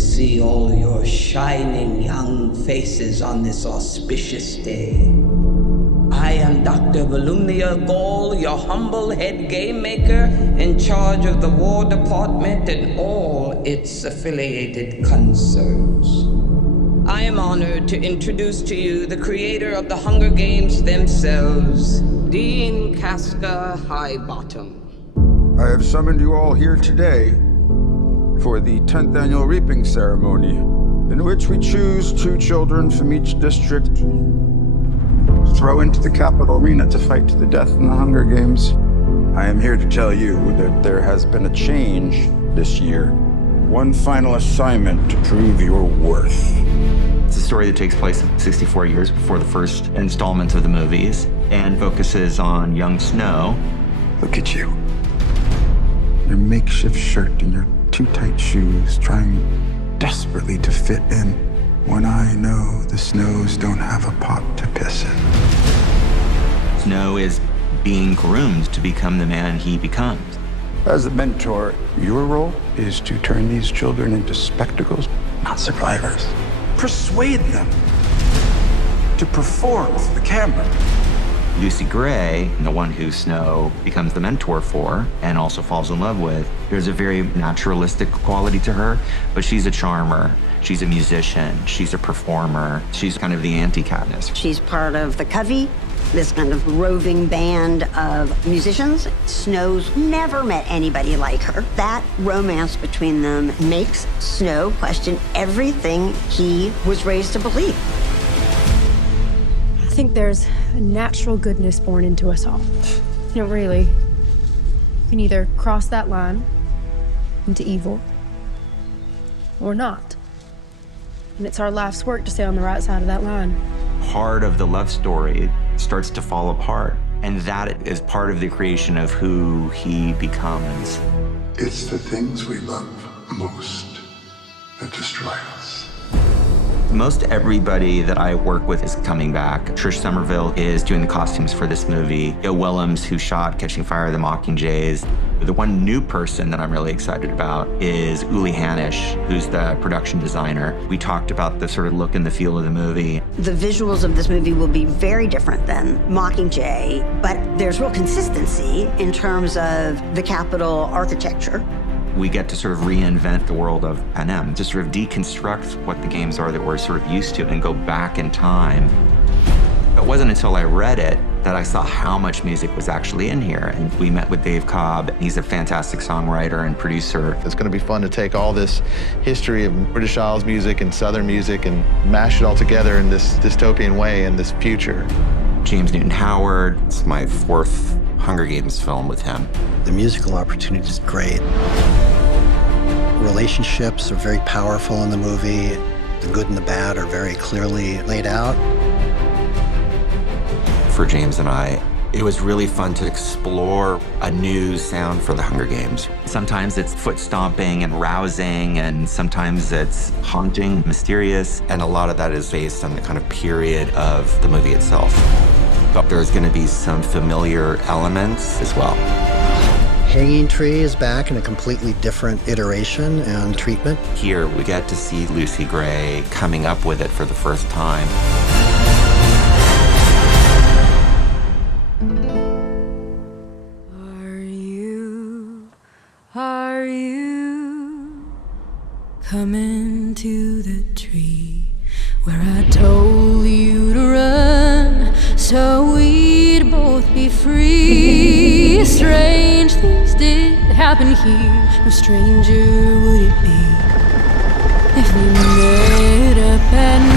to see all your shining young faces on this auspicious day. I am Dr. Volumnia Gall, your humble head game maker in charge of the War Department and all its affiliated concerns. I am honored to introduce to you the creator of the Hunger Games themselves, Dean Casca Highbottom. I have summoned you all here today for the 10th annual reaping ceremony, in which we choose 2 children from each district, throw into the capital arena to fight to the death in the Hunger Games. I am here to tell you that there has been a change this year. One final assignment to prove your worth. It's a story that takes place 64 years before the first installment of the movies and focuses on young Snow. Look at you. Your makeshift shirt and your too tight shoes, trying desperately to fit in when I know the Snows don't have a pot to piss in. Snow is being groomed to become the man he becomes. As a mentor, your role is to turn these children into spectacles, not survivors. Persuade them to perform for the camera. Lucy Gray, the one who Snow becomes the mentor for and also falls in love with, there's a very naturalistic quality to her, but she's a charmer. She's a musician. She's a performer. She's kind of the anti-Katniss. She's part of the Covey, this kind of roving band of musicians. Snow's never met anybody like her. That romance between them makes Snow question everything he was raised to believe. I think there's a natural goodness born into us all. No, really. You can either cross that line into evil or not. And it's our life's work to stay on the right side of that line. Part of the love story starts to fall apart, and that is part of the creation of who he becomes. It's the things we love most that destroy us. Most everybody that I work with is coming back. Trish Somerville is doing the costumes for this movie. Joe Willems, who shot Catching Fire of the Mockingjays. The one new person that I'm really excited about is Uli Hanisch, who's the production designer. We talked about the sort of look and the feel of the movie. The visuals of this movie will be very different than Mockingjay, but there's real consistency in terms of the Capitol architecture. We get to sort of reinvent the world of Panem, to sort of deconstruct what the games are that we're sort of used to and go back in time. It wasn't until I read it that I saw how much music was actually in here. And we met with Dave Cobb. He's a fantastic songwriter and producer. It's going to be fun to take all this history of British Isles music and Southern music and mash it all together in this dystopian way in this future. James Newton Howard. It's my 4th Hunger Games film with him. The musical opportunity is great. Relationships are very powerful in the movie. The good and the bad are very clearly laid out. For James and I, it was really fun to explore a new sound for the Hunger Games. Sometimes it's foot stomping and rousing, and sometimes it's haunting, mysterious, and a lot of that is based on the kind of period of the movie itself. But there's going to be some familiar elements as well. Hanging Tree is back in a completely different iteration and treatment. Here, we get to see Lucy Gray coming up with it for the first time. Are you coming to the tree where I told you to run so we'd both be free? Strange things did happen here, no stranger would it be if we met up at